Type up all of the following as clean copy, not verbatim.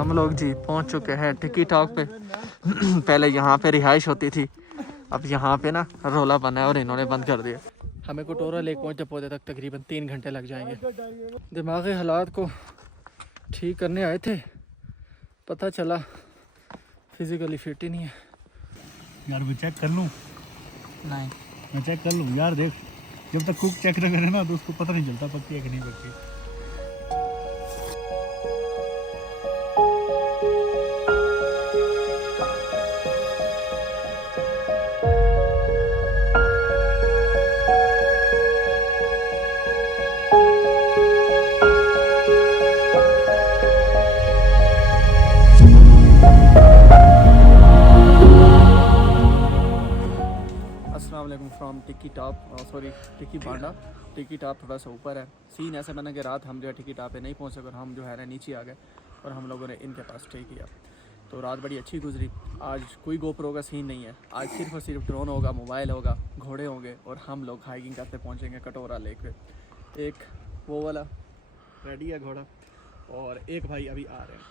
हम लोग जी पहुंच चुके हैं टिकी टॉक पे। पहले यहाँ पे रिहाइश होती थी, अब यहाँ पे ना रोला बना है और इन्होंने बंद कर दिया। हमें कटोरा लेक पहुँचते पहुँचते तक तकरीबन 3 घंटे लग जाएंगे। दिमागी हालात को ठीक करने आए थे, पता चला फिजिकली फिट ही नहीं है। यार मैं चेक कर लूँ? नहीं, मैं चेक कर लूँ यार। देख, जब तक कुक चेक न करे ना तो उसको पता नहीं चलता पक्की है कि नहीं पक्की। फ्रॉम टिकी टॉप, सॉरी टिकी बांडा। टिकी टॉप थोड़ा सा ऊपर है। सीन ऐसा बना कि रात हम जो है टिकी टॉप पे नहीं पहुंच सके और हम जो है ना नीचे आ गए और हम लोगों ने इनके पास स्टे किया। तो रात बड़ी अच्छी गुजरी। आज कोई गोप्रो का सीन नहीं है, आज सिर्फ और सिर्फ ड्रोन होगा, मोबाइल होगा, घोड़े होंगे और हम लोग हाइकिंग करते पहुँचेंगे कटोरा लेक पे। एक वो वाला रेडी है घोड़ा और एक भाई अभी आ रहे हैं।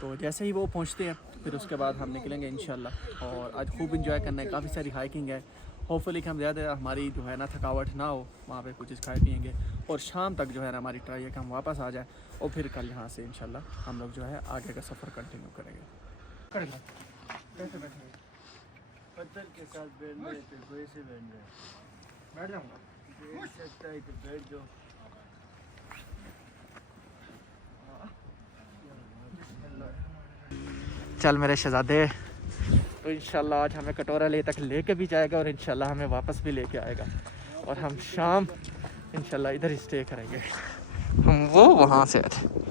तो जैसे ही वो पहुँचते हैं फिर उसके बाद हम निकलेंगे इंशाल्लाह। और आज खूब इंजॉय करना है, काफ़ी सारी हाइकिंग है। होपफुली कि हम ज़्यादा हमारी जो है ना थकावट ना हो, वहाँ पे कुछ चीज़ खाए पिएंगे और शाम तक जो है ना हमारी ट्राई है कि हम वापस आ जाए और फिर कल यहाँ से इंशाल्लाह हम लोग जो है आगे का सफ़र कंटिन्यू करेंगे। पत्थर के साथ बैठने पे वैसे बैठना है। बैठ जाऊँगा, बैठ सकता है तो बैठ जाओ। चल मेरे शहजादे। तो इंशाल्लाह आज हमें कटोरा ले तक लेके भी जाएगा और इंशाल्लाह हमें वापस भी लेके आएगा और हम शाम इंशाल्लाह इधर ही स्टे करेंगे। हम वो वहाँ से आए थे।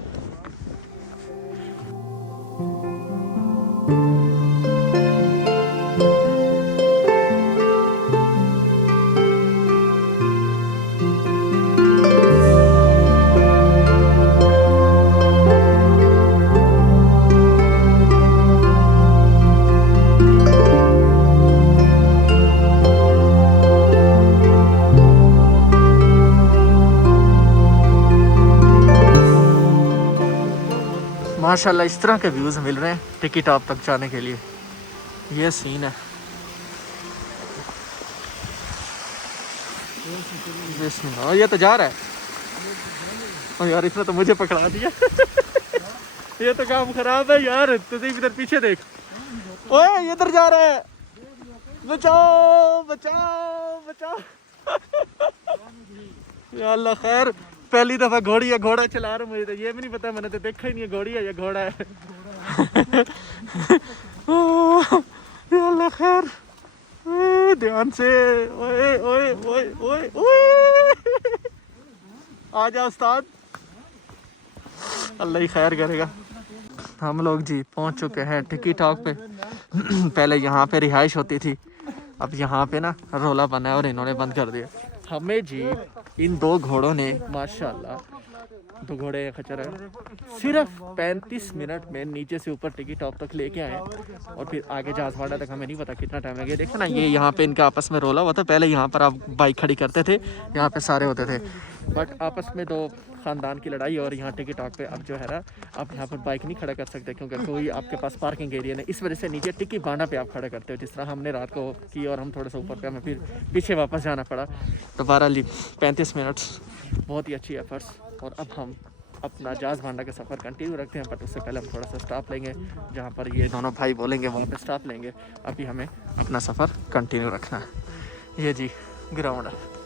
माशाल्लाह इस तरह के व्यूज़ मिल रहे हैं टिकी टॉप तक जाने के लिए। ये सीन है। बिस्मिल्लाह, ये तो जा रहा है। और यार इसने तो मुझे पकड़ा दिया। ये तो काम खराब है यार। तुझे इधर पीछे देख, ओए ये इधर जा रहा है। बचाओ बचाओ बचाओ। या अल्लाह खैर, पहली दफा घोड़ी या घोड़ा चला रहा हूँ, मुझे तो ये भी नहीं पता, मैंने तो देखा ही नहीं है घोड़ी है या घोड़ा है। या अल्लाह खैर, ध्यान से। ओए ओए ओए ओए ओए, आ जा उस्ताद, अल्लाह ही खैर करेगा। हम लोग जी पहुंच चुके हैं टिकी टॉक पे। पहले यहाँ पे रिहाइश होती थी, अब यहाँ पे ना रोला बना है और इन्होंने बंद कर दिया। हमें जी इन दो घोड़ों ने माशाल्लाह, दो घोड़े खच्चर है, सिर्फ 35 मिनट में नीचे से ऊपर टिकी टॉप तक लेके आए और फिर आगे जासवाड़ा तक हमें नहीं पता कितना टाइम लगे। देखो ना ये यहाँ पे इनका आपस में रोला हुआ था। पहले यहाँ पर आप बाइक खड़ी करते थे, यहाँ पे सारे होते थे, बट आपस में दो ख़ानदान की लड़ाई और यहाँ टिकी टॉक पे अब जो है ना आप यहाँ पर बाइक नहीं खड़ा कर सकते क्योंकि कोई आपके पास पार्किंग एरिया नहीं। इस वजह से नीचे टिकी बांडा पे आप खड़ा करते हो, जिस तरह हमने रात को की और हम थोड़ा सा ऊपर पे हमें फिर पीछे वापस जाना पड़ा। तो 35 मिनट बहुत ही अच्छी एफर्ट्स। और अब हम अपना जाज भांडा का सफ़र कंटिन्यू रखते हैं, बट उससे पहले हम थोड़ा सा स्टॉप लेंगे जहाँ पर ये दोनों भाई बोलेंगे वहाँ पे स्टॉप लेंगे। अभी हमें अपना सफ़र कंटिन्यू रखना है। ये जी ग्राउंड है।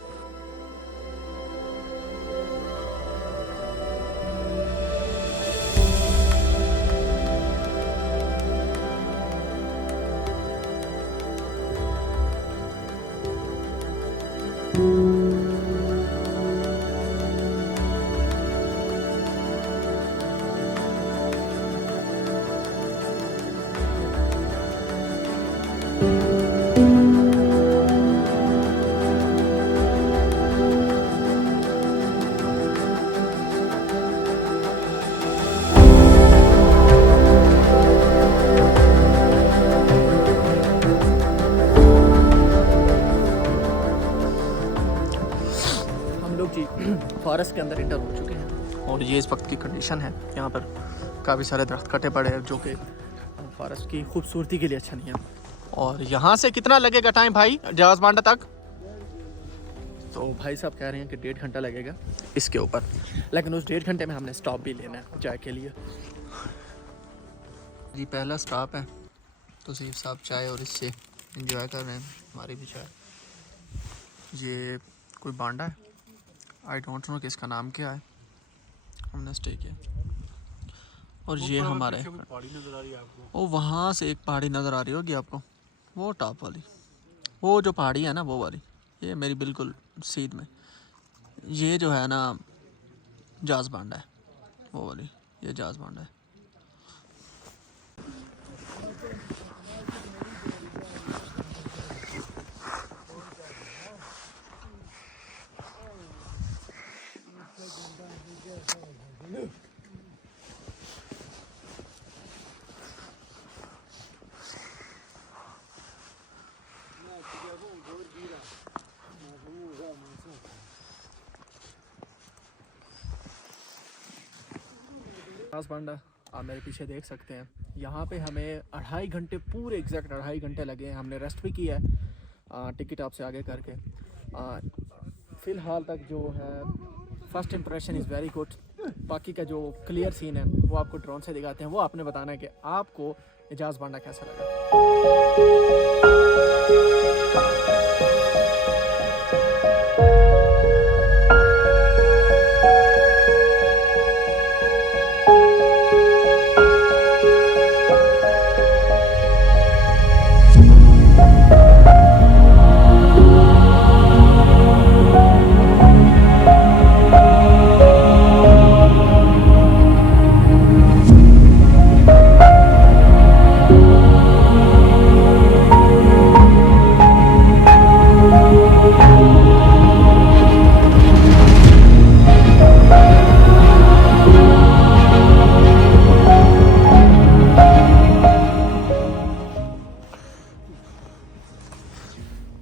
फॉरेस्ट के अंदर इंटर हो चुके हैं और ये इस वक्त की कंडीशन है। यहाँ पर काफ़ी सारे दरख्त कटे पड़े हैं जो कि फॉरेस्ट की खूबसूरती के लिए अच्छा नहीं है। और यहाँ से कितना लगेगा टाइम भाई जहाज़ बांडा तक? तो भाई साहब कह रहे हैं कि 1.5 घंटा लगेगा इसके ऊपर, लेकिन उस 1.5 घंटे में हमने स्टॉप भी लेना है चाय के लिए। जी पहला स्टॉप है, तौसीफ साहब चाय और इससे इंजॉय कर रहे हैं, हमारी भी चाय। ये कोई बांडा है, आई डोंट नो कि इसका नाम क्या है, हमने स्टे किया। और ये हमारे पहाड़ी नजर आ रही है आपको? वो वहाँ से एक पहाड़ी नज़र आ रही होगी आपको, वो टॉप वाली, वो जो पहाड़ी है ना वो वाली, ये मेरी बिल्कुल सीध में। ये जो है ना जहाज़ बांडा है, वो वाली, ये जहाज़ बांडा है। जहाज़ बांडा आप मेरे पीछे देख सकते हैं। यहाँ पे हमें 2.5 घंटे, पूरे एग्जैक्ट 2.5 घंटे लगे हैं। हमने रेस्ट भी किया है टिकट आप से आगे करके। फ़िलहाल तक जो है first impression is very good. बाकी का जो क्लियर सीन है वो आपको ड्रोन से दिखाते हैं, वो आपने बताना है कि आपको जहाज़ बांडा कैसा लगा।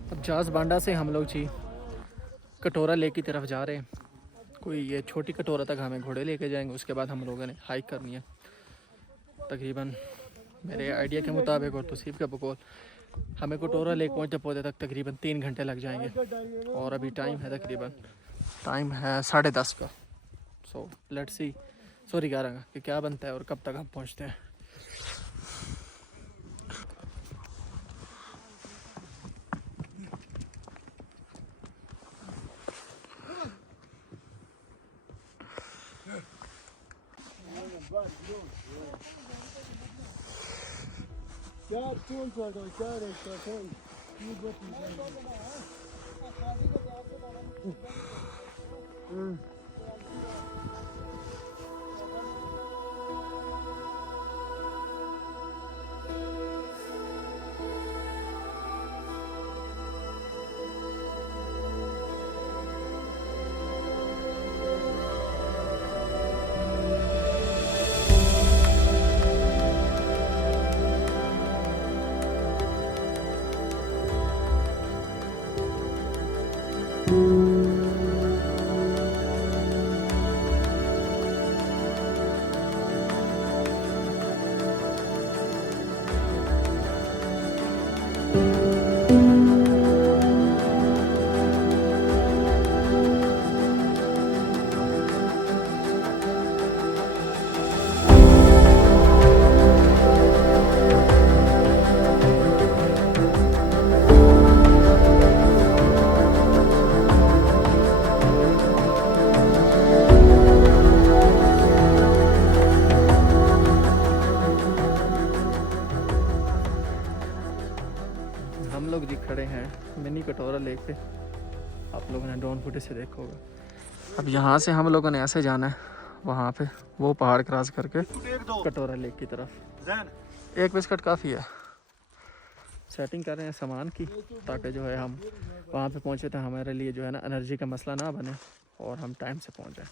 अब जहाज़ बांडा से हम लोग जी कटोरा लेक की तरफ जा रहे हैं। कोई ये छोटी कटोरा तक हमें घोड़े लेके जाएंगे, उसके बाद हम लोगों ने हाइक करनी है। तकरीबन मेरे आइडिया के मुताबिक और तौसीफ का बकौल हमें कटोरा लेक पहुँचते पहुँचते तक तकरीबन 3 घंटे लग जाएंगे। और अभी टाइम है तकरीबन 10:30 का। सो लेट्स सी, सॉरी 11 का, कि क्या बनता है और कब तक हम पहुँचते हैं। हम लोग जी खड़े हैं मिनी कटोरा लेक पे, आप लोगों ने ड्रोन फुटेज से देखा होगा। अब यहाँ से हम लोगों ने ऐसे जाना है वहाँ पे, वो पहाड़ क्रॉस करके कटोरा लेक की तरफ। 1 बिस्किट काफ़ी है। सेटिंग कर रहे हैं सामान की, ताकि जो है हम वहाँ पे पहुँचे तो हमारे लिए जो है ना एनर्जी का मसला ना बने और हम टाइम से पहुँच जाए।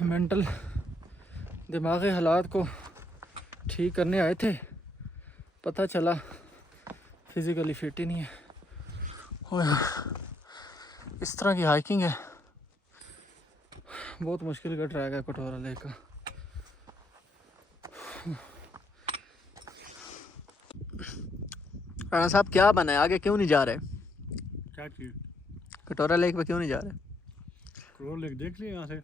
मेंटल दिमागी हालात को ठीक करने आए थे, पता चला फिज़िकली फिट ही नहीं है। ओए, इस तरह की हाइकिंग है। बहुत मुश्किल का ट्रैक है कटोरा लेक का। राणा साहब क्या बना है, आगे क्यों नहीं जा रहे? क्या चीज? कटोरा लेक पे क्यों नहीं जा रहे? करोड़ लेक देख लिए यहाँ से।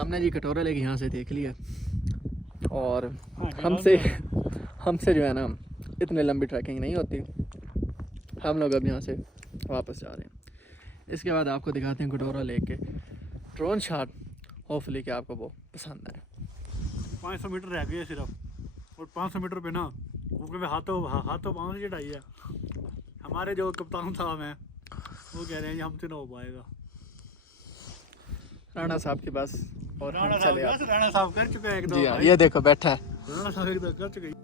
हमने जी कटोरा लेक यहाँ से देख लिया और हाँ, हमसे जो है ना इतनी लंबी ट्रैकिंग नहीं होती। हम लोग अब यहाँ से वापस जा रहे हैं। इसके बाद आपको दिखाते हैं कटोरा लेक के ड्रोन शॉट। होपफुली कि आपको वो पसंद आए। 500 मीटर रह गए सिर्फ, और 500 मीटर पे ना ऊपर हाथों पाँव से चढ़ाई है। हमारे जो कप्तान साहब हैं वो कह रहे हैं हमसे ना हो पाएगा। राणा साहब की बस और हम चले आते हैं। राणा साहब कर चुके हैं एक दो। जी हाँ, ये देखो बैठा है। राणा साहब एक दो कर चुके हैं।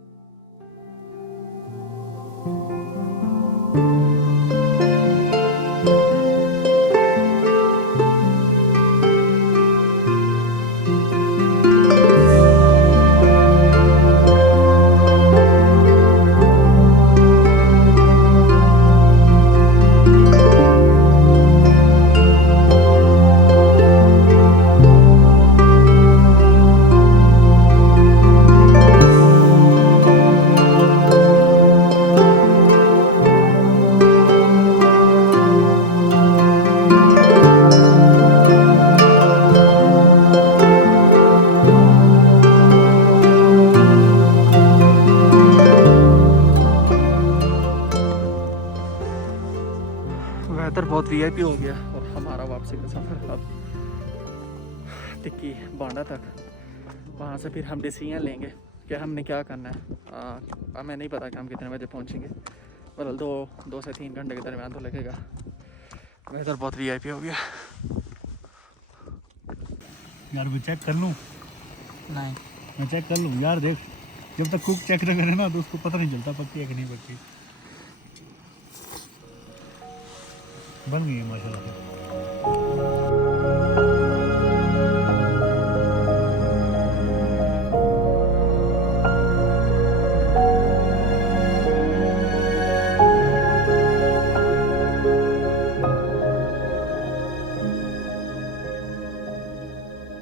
वेदर बहुत वीआईपी हो गया और हमारा वापसी का सफ़र अब टिक्की बांडा तक। वहाँ से फिर हम डिसीजन लेंगे कि हमने क्या करना है। हमें नहीं पता कि हम कितने बजे पहुँचेंगे, मतलब 2 से 3 घंटे के दरमियान तो लगेगा। वेदर बहुत वीआईपी हो गया। यार मैं चेक कर लूँ? नहीं, मैं चेक कर लूँ यार। देख, जब तक कुक चेक न करे ना तो उसको पता नहीं चलता पक्की है कि नहीं पक्की। बन गई है माशाल्लाह से।